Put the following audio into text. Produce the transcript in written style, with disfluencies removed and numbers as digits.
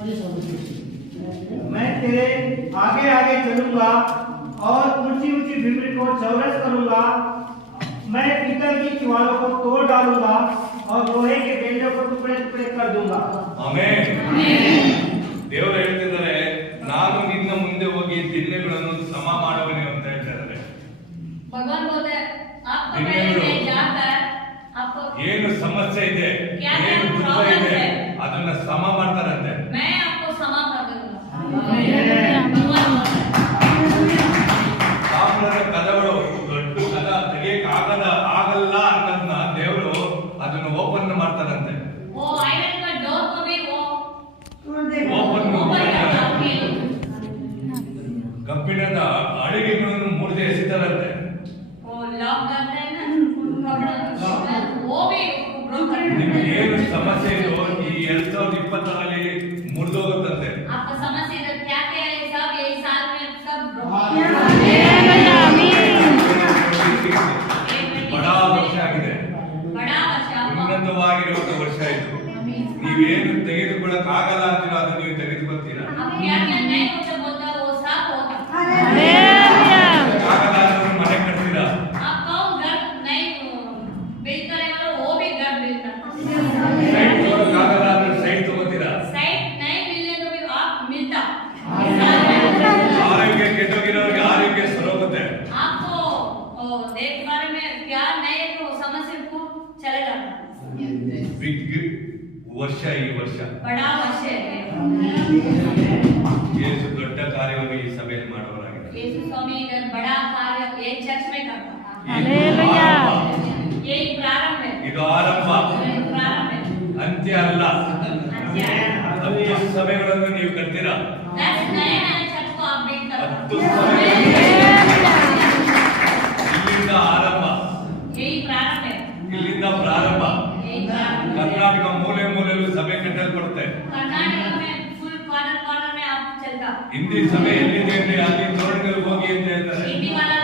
मैं तेरे आगे आगे चलूंगा और ऊंची ऊंची भीमरी को चौरस करूंगा। मैं पीतल की दीवारों को तोड़ डालूंगा और लोहे के बेंडों को टुकड़े टुकड़े कर दूंगा। ಆಮೆನ್. ದೇವರು ಹೇಳ್ತಿದ್ದಾರೆ, ನಾನು ನಿನ್ನ ಮುಂದೆ ಹೋಗಿ ದಿಣ್ಣೆಗಳನ್ನು ಸಮ ಮಾಡುವೆನು ಅಂತ ಹೇಳ್ತಿದ್ದಾರೆ. भगवान बोलते हैं आपको पहले मैं जाकर आपको ಏನು ಸಮಸ್ಯೆ ಇದೆ, ಏನು ದುಃಖ ಇದೆ, ಅದನ್ನ ಸಮ ಮಾಡ್ತಾರಂತೆ. मैं आपको क्षमा कर दूंगा। ತಾಮ್ರದ ಕದಗಳು ದೊಡ್ಡ ಕದ ತೆಗೆಯಕ್ಕೆ ಆಗಲ್ಲ ಅನ್ನೋದನ್ನ ದೇವರು ಅದನ್ನ ಓಪನ್ ಮಾಡ್ತಾರಂತೆ. वो आयरन का डोर को भी वो ಓಪನ್ करके ಕಬ್ಬಿಣದ ಅಡಿಗೆಗಳನ್ನು ಮುರಿದು ಎಸಿತಾರಂತೆ. वो लॉक करते हैं ना वो भी ನಿಮ್ಗೆ ಏನು ಸಮಸ್ಯೆ ಇದೋ ಈ 2026 ಮುರಿದೋಗುತ್ತಂತೆ. आपका समस्या इधर क्या क्या है सब यही साल में सब ಬಡಾ ವರ್ಷ ಆಗಿದೆ, बड़ा वर्ष आपका ಉನ್ನತವಾಗಿರುವ ವರ್ಷ ಇದು. ನೀವೇನು ತೆಗೆದುಕೊಳ್ಳಕ್ ಆಗಲ್ಲ ಅಂತೀರೋ ಅದನ್ನ ನೀವು ತೆಗೆದುಕೊಳ್ತೀರಾ. आप क्या क्या नहीं कुछ बोलता वो सब होता ಆಗಲ್ಲ ಅಂದ್ರೆ ಮನೆ ಕಟ್ತೀರಾ. आप कौन घर नहीं बिल्ड करेगा वो भी घर बिल्ड करता ಸೈಟ್ ತಗೋಕ್ ಆಗಲ್ಲ ಅಂದ್ರೆ ಸೈಟ್ ತಗೋತೀರಾ. साइट नहीं मिलने को भी आप मिलता ಆರೋಗ್ಯ ಕೆಟ್ಟೋಗಿರೋರಿಗೆ ಆರೋಗ್ಯ ಸರೋಗುತ್ತೆ. आपको देख बारे में क्या नहीं तो समस्या को चलेगा ಬಿಗ್ ವರ್ಷ ಈ ವರ್ಷ बड़ा वर्ष है ಯೇಸು ದೊಡ್ಡ ಕಾರ್ಯವನ್ನು ಈ ಸಭೆಯಲ್ಲಿ ಮಾಡುವರಾಗಿದೆ. यीशु स्वामी इधर बड़ा कार्य एक चर्च में करता यही प्रारंभ है ಇದು ಆರಂಭ, प्रारंभ है ಅಂತ್ಯ ಅಲ್ಲ. ಹತ್ತು ಸಭೆಗಳನ್ನು ನೀವು ಕಟ್ತೀರಾ. 10 नए नए चर्च को आप बिल्ड ಹತ್ತು करते ಸಭೆಗಳು ಇಲ್ಲಿಂದ ಆರಂಭ, यही प्रारंभ है ಇಲ್ಲಿಂದ ಪ್ರಾರಂಭ. यही प्रारंभ ಕರ್ನಾಟಕ ಮೂಲೆ ಮೂಲೆಯಲ್ಲೂ ಸಭೆ ಕಟ್ಟಲ್ಪಡುತ್ತೆ. कर्नाटक में फुल कॉर्नर कॉर्नर में आप चलता ಹಿಂದಿ ಸಭೆ ಎಲ್ಲಿದೆ ಅಂದ್ರೆ ಅಲ್ಲಿ ತೋರಣಗಳು ಹೋಗಿ ಅಂತ ಹೇಳ್ತಾರೆ. हिंदी वाला